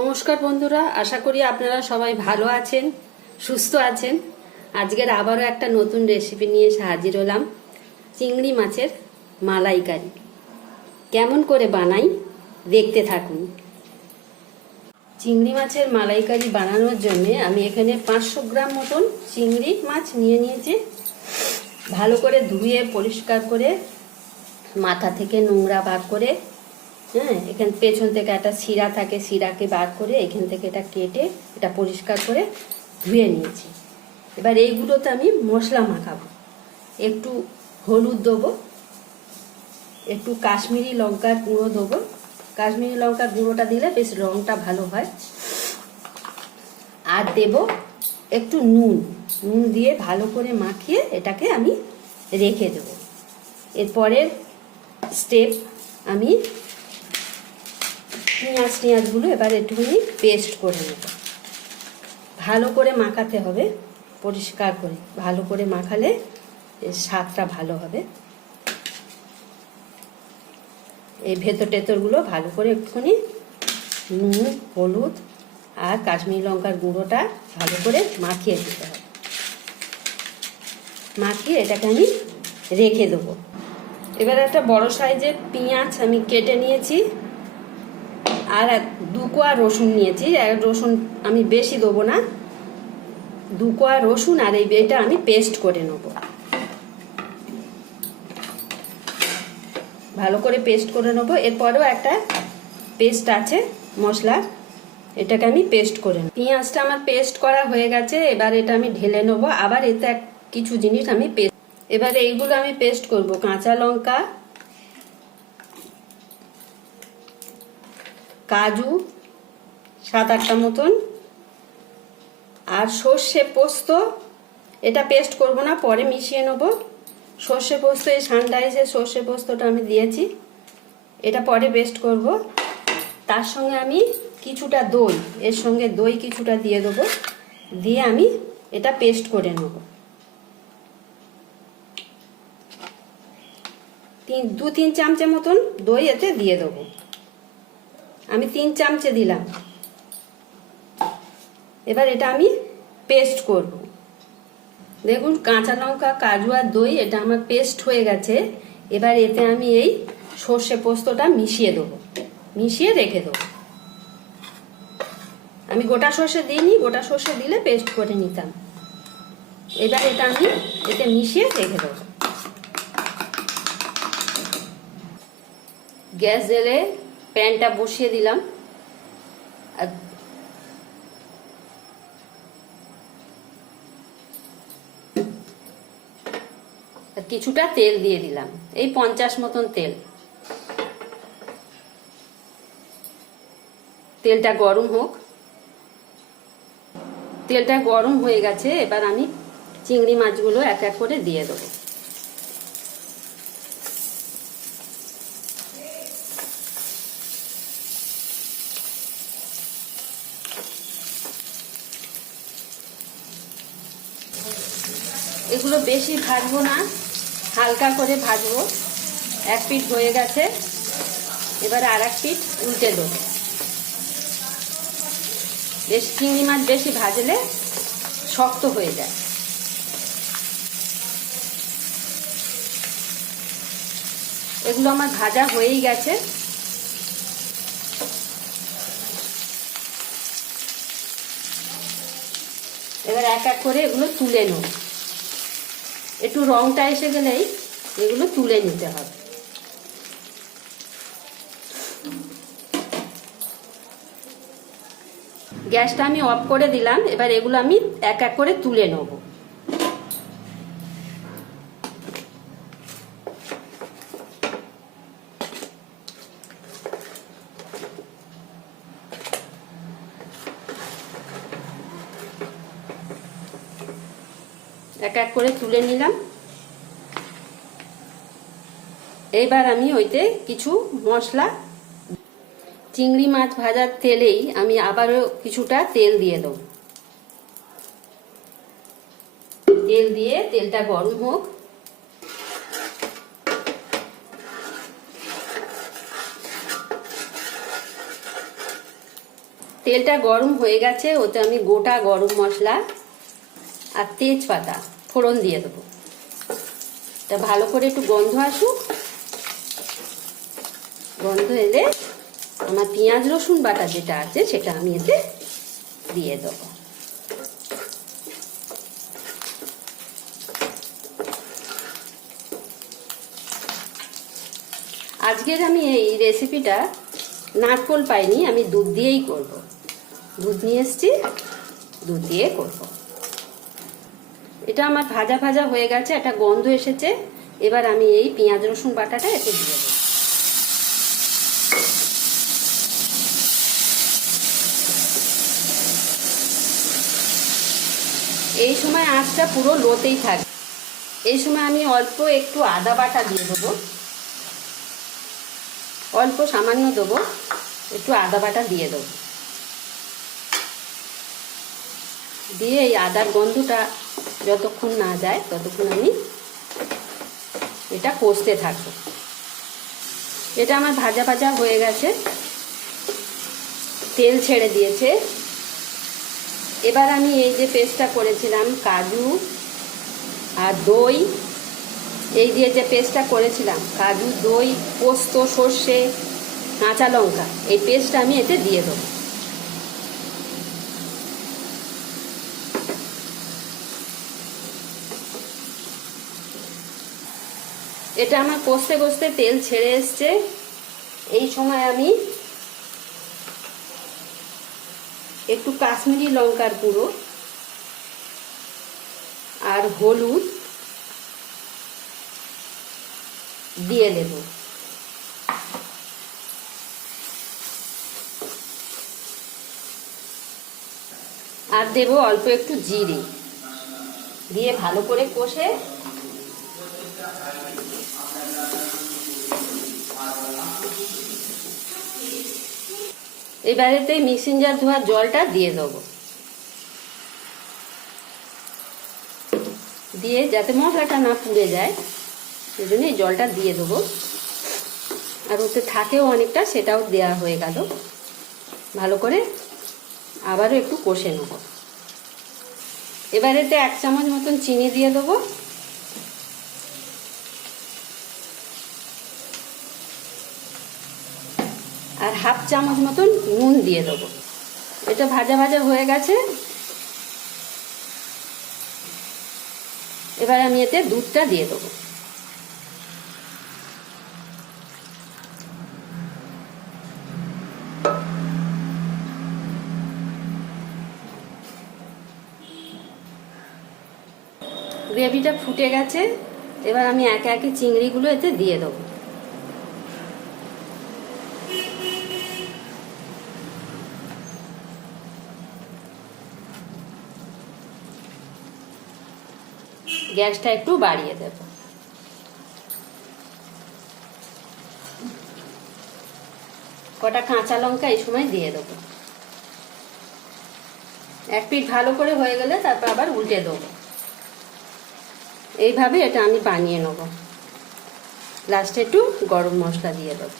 নমস্কার বন্ধুরা, আশা করি আপনারা সবাই ভালো আছেন, সুস্থ আছেন। আজকের আবারও একটা নতুন রেসিপি নিয়ে এসে হাজির হলাম। চিংড়ি মাছের মালাইকারি কেমন করে বানাই দেখতে থাকুন। চিংড়ি মাছের মালাইকারি বানানোর জন্য আমি এখানে 500 গ্রাম মতন চিংড়ি মাছ নিয়ে নিয়েছি। ভালো করে ধুয়ে পরিষ্কার করে মাথা থেকে নোংরা বার করে, এখান পেছন থেকে একটা শিরা থাকে, শিরাকে বার করে এখান থেকে এটা কেটে এটা পরিষ্কার করে ধুয়ে নিয়েছি। এবার এইগুলোতে আমি মশলা মাখাবো। একটু হলুদ দেবো, একটু কাশ্মীরি লঙ্কার গুঁড়ো দেবো। কাশ্মীরি লঙ্কার গুঁড়োটা দিলে বেশ রঙটা ভালো হয়। আর দেব একটু নুন দিয়ে ভালো করে মাখিয়ে এটাকে আমি রেখে দেবো। এরপরের স্টেপ, আমি পেঁয়াজগুলো এবার একটুখানি পেস্ট করে নেব। ভালো করে মাখাতে হবে, পরিষ্কার করে ভালো করে মাখালে স্বাদটা ভালো হবে। এই ভেতর টেতরগুলো ভালো করে একটুখানি নুন, হলুদ আর কাশ্মীরি লঙ্কার গুঁড়োটা ভালো করে মাখিয়ে দিতে হবে। মাখিয়ে এটাকে আমি রেখে দেবো। এবার একটা বড় সাইজের পেঁয়াজ আমি কেটে নিয়েছি, আর 2 কোয়া রসুন নিয়েছি। রসুন আমি বেশি দেবো না, 2 কোয়া রসুন, আর এটা আমি পেস্ট করে নেব। ভালো করে পেস্ট করে নেব। এরপরেও একটা পেস্ট আছে মশলা, এটাকে আমি পেস্ট করে নেব। পেঁয়াজটা আমার পেস্ট করা হয়ে গেছে। এবার এটা আমি ঢেলে নেব। আবার এতে কিছু জিনিস আমি পেস্ট, এবার এইগুলো আমি পেস্ট করব। কাঁচা লঙ্কা, কাজু 7-8টা মতন, আর সর্ষে পোস্ত। এটা পেস্ট করব না, পরে মিশিয়ে নেব। সর্ষে পোস্ত, এই সানরাইজের সর্ষে পোস্তটা আমি দিয়েছি, এটা পরে পেস্ট করব। তার সঙ্গে আমি কিছুটা দই, এর সঙ্গে দই কিছুটা দিয়ে দেবো, দিয়ে আমি এটা পেস্ট করে নেব। 2-3 চামচের মতন দই এতে দিয়ে দেবো। আমি 3 চামচে দিলাম। এবার এটা আমি পেস্ট করব। দেখুন, কাঁচা লঙ্কা, কাজু আর দই এটা আমার পেস্ট হয়ে গেছে। এবার এতে আমি এই সর্ষে পোস্তটা মিশিয়ে দেবো, মিশিয়ে রেখে দেবো। আমি গোটা সর্ষে দিইনি, গোটা সর্ষে দিলে পেস্ট করে নিতাম। এবার এটা আমি এতে মিশিয়ে রেখে দেবো। গ্যাস জ্বেলে প্যানটা বসিয়ে দিলাম, আর কিছুটা তেল দিয়ে দিলাম, এই 50 মতন তেল। তেলটা গরম হোক। তেলটা গরম হয়ে গেছে। এবার আমি চিংড়ি মাছগুলো এক এক করে দিয়ে দেবো। এগুলো বেশি ভাজবো না, হালকা করে ভাজবো। এক পিঠ হয়ে গেছে, এবার আর এক পিঠ উল্টে দেবো। বেশি চিংড়ি মাছ বেশি ভাজলে শক্ত হয়ে যায়। এগুলো আমার ভাজা হয়েই গেছে। এবার এক এক করে এগুলো তুলে নেব। একটু রংটা এসে গেলেই এগুলো তুলে নিতে হবে। গ্যাসটা আমি অফ করে দিলাম। এবার এগুলো আমি এক এক করে তুলে নেব। এক এক করে তুলে নিলাম। এইবার আমি ওইতে কিছু মশলা, চিংড়ি মাছ ভাজার তেলেই আমি আবারও কিছুটা তেল দিয়ে দেবো। তেল দিয়ে তেলটা গরম হোক। তেলটা গরম হয়ে গেছে, ওতে আমি গোটা গরম মশলা আর তেজপাতা ফোড়ন দিয়ে দেবো। তা ভালো করে একটু গন্ধ আসুক, গন্ধ এলে আমার পেঁয়াজ রসুন বাটা যেটা আছে সেটা আমি এতে দিয়ে দেবো। আজকের আমি এই রেসিপিটা নারকোল পাইনি, আমি দুধ দিয়েই করব। দুধ নিয়ে এসছি, দুধ দিয়ে করব। এটা আমার ভাজা ভাজা হয়ে গেছে, একটা গন্ধ এসেছে। এবার আমি এই পেঁয়াজ রসুন বাটাটা এতে দিয়ে দেবো। এই সময় আঁচটা পুরো লোতেই থাকবে। এই সময় আমি অল্প একটু আদা বাটা দিয়ে দেবো, অল্প সামান্য দেবো, একটু আদা বাটা দিয়ে দেবো। দিয়ে এই আদার গন্ধটা যতক্ষণ না যায় ততক্ষণ আমি এটা কষতে থাকবো। এটা আমার ভাজা ভাজা হয়ে গেছে, তেল ছেড়ে দিয়েছে। এবার আমি এই যে পেস্টটা করেছিলাম কাজু আর দই, এই দিয়ে যে পেস্টটা করেছিলাম কাজু, দই, পোস্ত, সর্ষে, কাঁচা লঙ্কা, এই পেস্টটা আমি এতে দিয়ে দেবো। এটা আমার কষতে কষতে তেল ছেড়ে এসছে। এই সময় আমি একটু কাশ্মীরি লঙ্কার গুঁড়ো আর হলুদ দিয়ে দেব। আর দেব অল্প একটু জিরে দিয়ে ভালো করে কষে এবারেতে মিক্সিং জার ধোয়া জলটা দিয়ে দেবো, দিয়ে যাতে মশলাটা না পুড়ে যায় সেই জন্য এই জলটা দিয়ে দেবো। আর ওতে থাকেও অনেকটা, সেটাও দেওয়া হয়ে গেল। ভালো করে আবারও একটু কষে নেব। এবারেতে 1 চামচ মতন চিনি দিয়ে দেবো। আর 1/2 চামচ মতন নুন দিয়ে দেবো। এটা ভাজা ভাজা হয়ে গেছে। এবার আমি এতে দুধটা দিয়ে দেবো। গ্রেভিটা ফুটে গেছে। এবার আমি একে একে চিংড়িগুলো এতে দিয়ে দেবো। গ্যাসটা একটু বাড়িয়ে দেব। কটা কাঁচা লঙ্কা এই সময় দিয়ে দেবো। এক পিঠ ভালো করে হয়ে গেলে তারপর আবার উল্টে দেবো। এইভাবে এটা আমি বানিয়ে নেব। লাস্টে একটু গরম মশলা দিয়ে দেবো।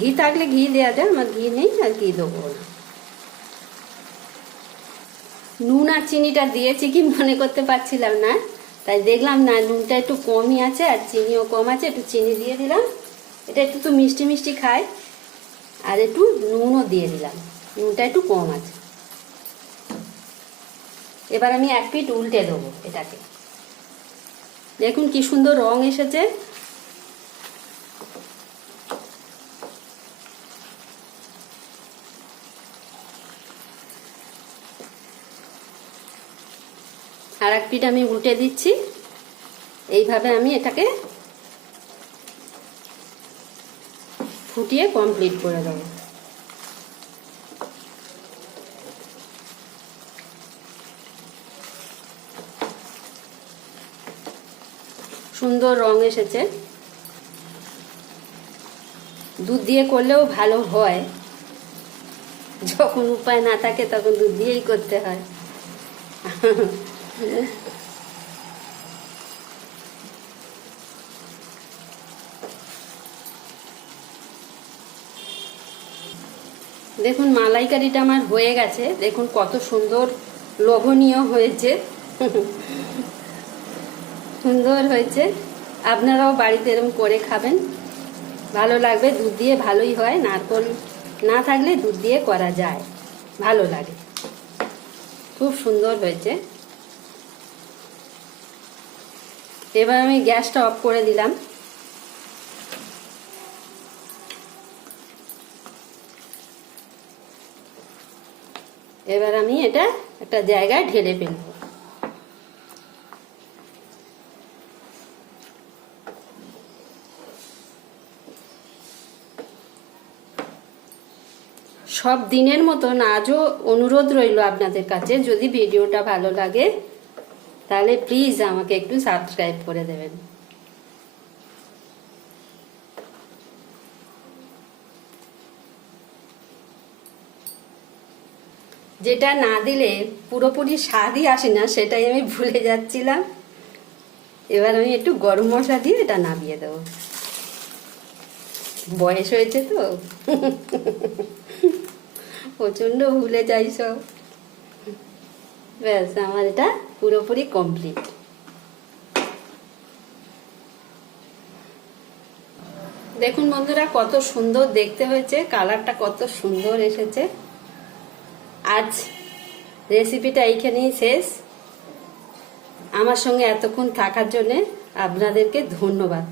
ঘি থাকলে ঘি দেওয়া যায়, আমার ঘি নেই আর ঘি দেবো না। নুন আর চিনিটা দিয়েছি কি মনে করতে পারছিলাম না, তাই দেখলাম না নুনটা একটু কমই আছে আর চিনিও কম আছে, একটু চিনি দিয়ে দিলাম। এটা একটু তো মিষ্টি মিষ্টি খায়, আর একটু নুনও দিয়ে দিলাম, নুনটা একটু কম আছে। এবার আমি এক পিঠ উল্টে দেবো এটাকে। দেখুন কি সুন্দর রং এসেছে। আর এক পিঠ আমি উল্টে দিচ্ছি। এইভাবে আমি এটাকে ফুটিয়ে কমপ্লিট করে দেবো। সুন্দর রং এসেছে। দুধ দিয়ে করলেও ভালো হয়, যখন উপায় না থাকে তখন দুধ দিয়েই করতে হয়। দেখুন মালাইকারিটা আমার হয়ে গেছে, দেখুন কত সুন্দর লোভনীয় হয়েছে। সুন্দর হয়েছে, আপনারাও বাড়িতে এরকম করে খাবেন, ভালো লাগবে। দুধ দিয়ে ভালোই হয়, নারকেল না থাকলে দুধ দিয়ে করা যায়, ভালো লাগে। খুব সুন্দর হয়েছে। এবার আমি গ্যাসটা অফ করে দিলাম। এবার আমি এটা একটা জায়গায় ঢেলে ফেলব। সব দিনের মতন আজও অনুরোধ রইল আপনাদের কাছে, যদি ভিডিওটা ভালো লাগে তাহলে প্লিজ আমাকে একটু সাবস্ক্রাইব করে দেবেন। যেটা না দিলে পুরোপুরি স্বাদই আসে না, সেটাই আমি ভুলে যাচ্ছিলাম। এবার আমি একটু গরম মশলা দিয়ে এটা নামিয়ে দেবো। বয়স হয়েছে তো, প্রচন্ড ভুলে যাই সব। ব্যাস, আমার এটা পুরোপুরি কমপ্লিট। দেখুন বন্ধুরা, কত সুন্দর দেখতে হয়েছে, কালারটা কত সুন্দর এসেছে। আজ রেসিপিটা এইখানেই শেষ। আমার সঙ্গে এতক্ষণ থাকার জন্য আপনাদেরকে ধন্যবাদ।